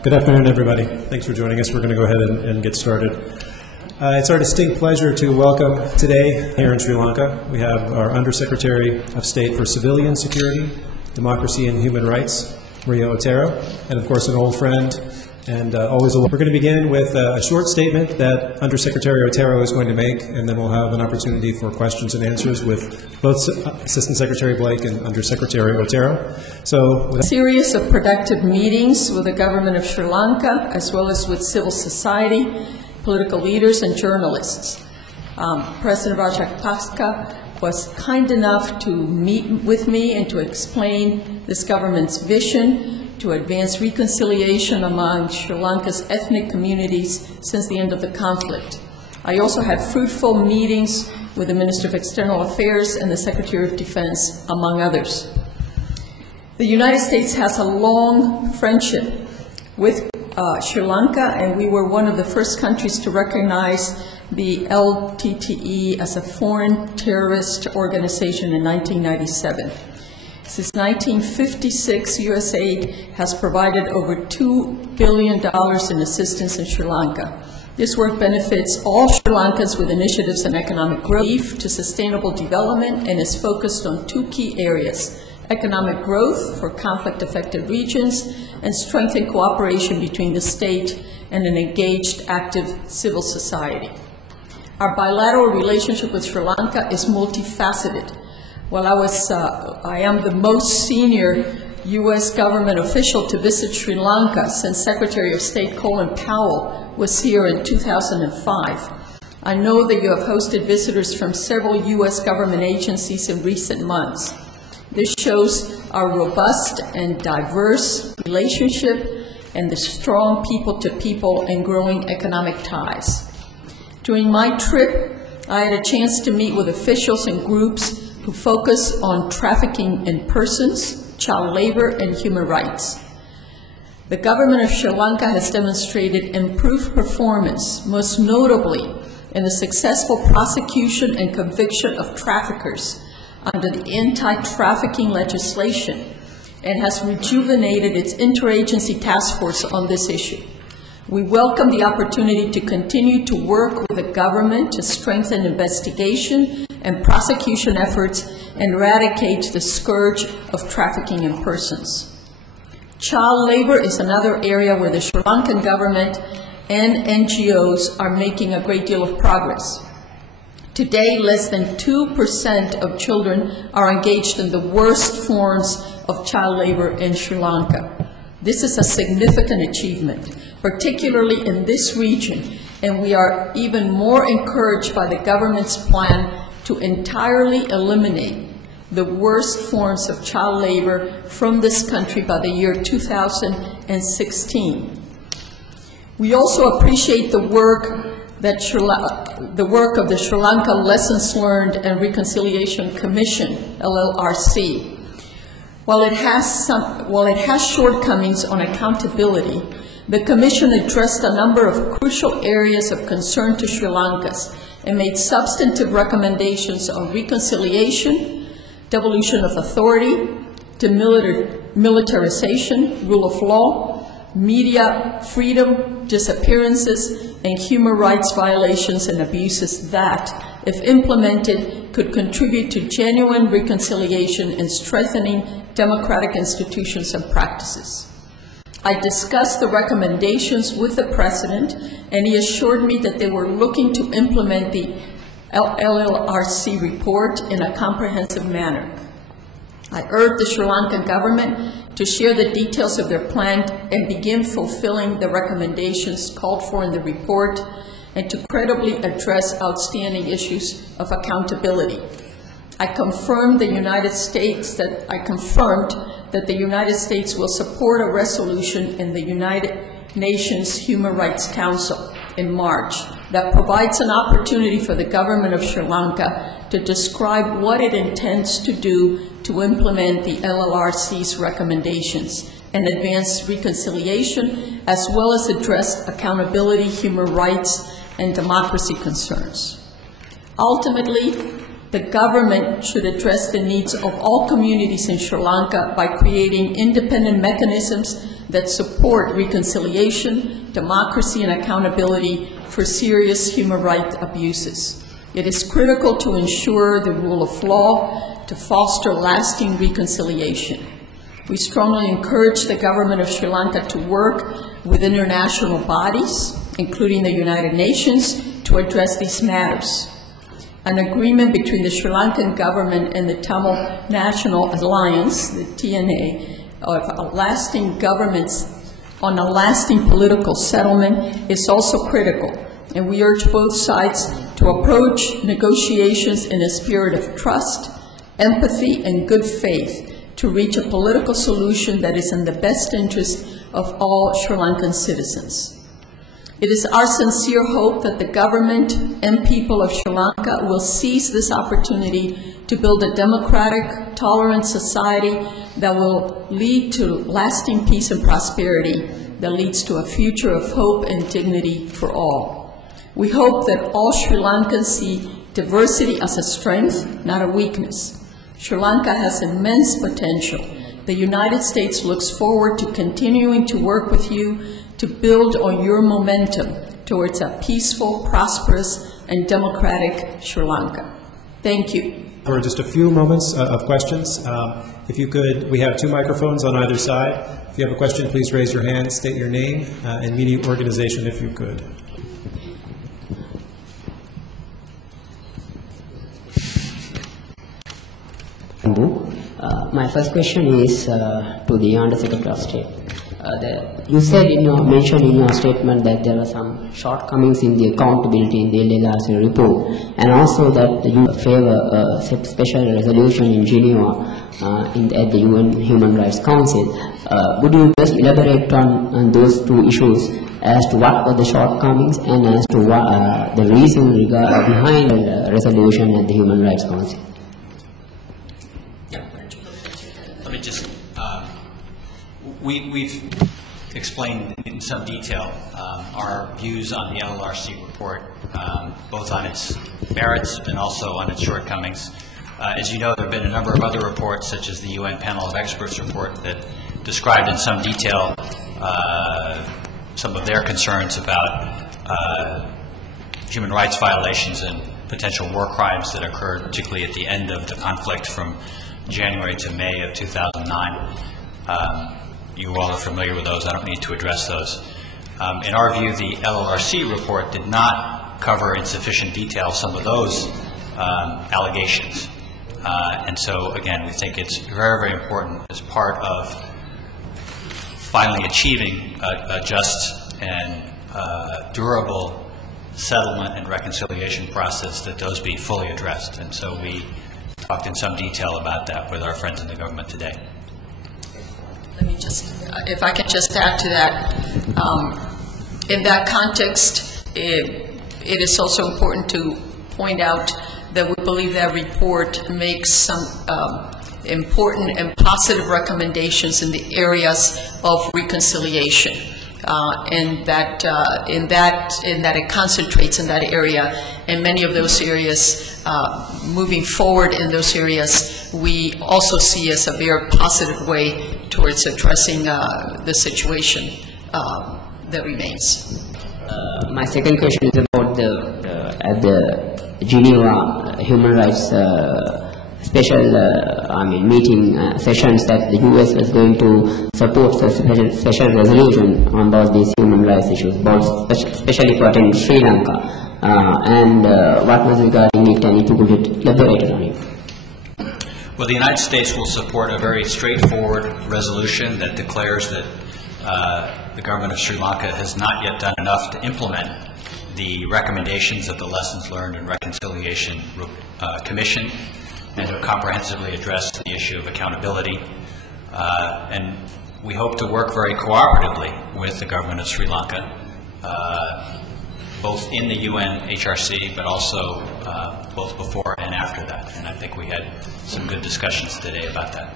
Good afternoon, everybody. Thanks for joining us. We're going to go ahead and get started. It's our distinct pleasure to welcome today here in Sri Lanka. We have our Undersecretary of State for Civilian Security, Democracy and Human Rights, Maria Otero, and of course an old friend and always a... We're going to begin with a short statement that Undersecretary Otero is going to make, and then we'll have an opportunity for questions and answers with both Assistant Secretary Blake and Undersecretary Otero. So, a series of productive meetings with the government of Sri Lanka, as well as with civil society, political leaders, and journalists. President Rajapaksa was kind enough to meet with me and to explain this government's vision to advance reconciliation among Sri Lanka's ethnic communities since the end of the conflict. I also had fruitful meetings with the Minister of External Affairs and the Secretary of Defense, among others. The United States has a long friendship with Sri Lanka, and we were one of the first countries to recognize the LTTE as a foreign terrorist organization in 1997. Since 1956, USAID has provided over $2 billion in assistance in Sri Lanka. This work benefits all Sri Lankans with initiatives in economic growth to sustainable development and is focused on two key areas: economic growth for conflict-affected regions and strengthen cooperation between the state and an engaged, active civil society. Our bilateral relationship with Sri Lanka is multifaceted. While I am the most senior U.S. government official to visit Sri Lanka since Secretary of State Colin Powell was here in 2005. I know that you have hosted visitors from several U.S. government agencies in recent months. This shows our robust and diverse relationship and the strong people-to-people and growing economic ties. During my trip, I had a chance to meet with officials and groups who focus on trafficking in persons, child labor, and human rights. The government of Sri Lanka has demonstrated improved performance, most notably in the successful prosecution and conviction of traffickers under the anti-trafficking legislation, and has rejuvenated its interagency task force on this issue. We welcome the opportunity to continue to work with the government to strengthen investigation and prosecution efforts and eradicate the scourge of trafficking in persons. Child labor is another area where the Sri Lankan government and NGOs are making a great deal of progress. Today, less than 2% of children are engaged in the worst forms of child labor in Sri Lanka. This is a significant achievement, particularly in this region, and we are even more encouraged by the government's plan to entirely eliminate the worst forms of child labor from this country by the year 2016. We also appreciate the work of the Sri Lanka Lessons Learned and Reconciliation Commission, LLRC. While it has shortcomings on accountability, the Commission addressed a number of crucial areas of concern to Sri Lankans and made substantive recommendations on reconciliation, devolution of authority, demilitarization, rule of law, media freedom, disappearances, and human rights violations and abuses that, if implemented, could contribute to genuine reconciliation and strengthening democratic institutions and practices. I discussed the recommendations with the President, and he assured me that they were looking to implement the LLRC report in a comprehensive manner. I urged the Sri Lankan government to share the details of their plan and begin fulfilling the recommendations called for in the report, and to credibly address outstanding issues of accountability. I confirmed that the United States will support a resolution in the United Nations Human Rights Council in March that provides an opportunity for the government of Sri Lanka to describe what it intends to do to implement the LLRC's recommendations and advance reconciliation, as well as address accountability, human rights, and democracy concerns. Ultimately, the government should address the needs of all communities in Sri Lanka by creating independent mechanisms that support reconciliation, democracy, and accountability for serious human rights abuses. It is critical to ensure the rule of law, to foster lasting reconciliation. We strongly encourage the government of Sri Lanka to work with international bodies, including the United Nations, to address these matters. An agreement between the Sri Lankan government and the Tamil National Alliance, the TNA, of a lasting governments on a lasting political settlement is also critical, and we urge both sides to approach negotiations in a spirit of trust, empathy, and good faith to reach a political solution that is in the best interest of all Sri Lankan citizens. It is our sincere hope that the government and people of Sri Lanka will seize this opportunity to build a democratic, tolerant society that will lead to lasting peace and prosperity, that leads to a future of hope and dignity for all. We hope that all Sri Lankans see diversity as a strength, not a weakness. Sri Lanka has immense potential. The United States looks forward to continuing to work with you to build on your momentum towards a peaceful, prosperous, and democratic Sri Lanka. Thank you. For just a few moments of questions, if you could, we have 2 microphones on either side. If you have a question, please raise your hand, state your name and media organization if you could. My first question is to the Undersecretary of State. You said mentioned in your statement that there are some shortcomings in the accountability in the LLRC report, and also that you favor a special resolution in Geneva at the UN Human Rights Council. Would you just elaborate on those 2 issues as to what were the shortcomings and as to what the reason behind the resolution at the Human Rights Council? Let me just, we've explained in some detail our views on the LLRC report, both on its merits and also on its shortcomings. As you know, there have been a number of other reports, such as the UN Panel of Experts report, that described in some detail some of their concerns about human rights violations and potential war crimes that occurred, particularly at the end of the conflict from January to May of 2009. You all are familiar with those. I don't need to address those. In our view, the LLRC report did not cover in sufficient detail some of those allegations. And so, again, we think it's very, very important as part of finally achieving a just and durable settlement and reconciliation process that those be fully addressed. And so we talked in some detail about that with our friends in the government today. Let me just, if I can just add to that, in that context, it is also important to point out that we believe that report makes some important and positive recommendations in the areas of reconciliation, and that it concentrates in that area. And many of those areas, moving forward in those areas, we also see as a very positive way towards addressing the situation that remains. My second question is about at the Geneva Human Rights special meeting sessions that the U.S. is going to support the special resolution on about these human rights issues, especially pertaining to Sri Lanka. And what was regarding it, and if you could elaborate on it. Well, the United States will support a very straightforward resolution that declares that the government of Sri Lanka has not yet done enough to implement the recommendations of the Lessons Learned and Reconciliation Commission, and to comprehensively address the issue of accountability. And we hope to work very cooperatively with the government of Sri Lanka, both in the UN HRC, but also both before and after that. And I think we had some good discussions today about that.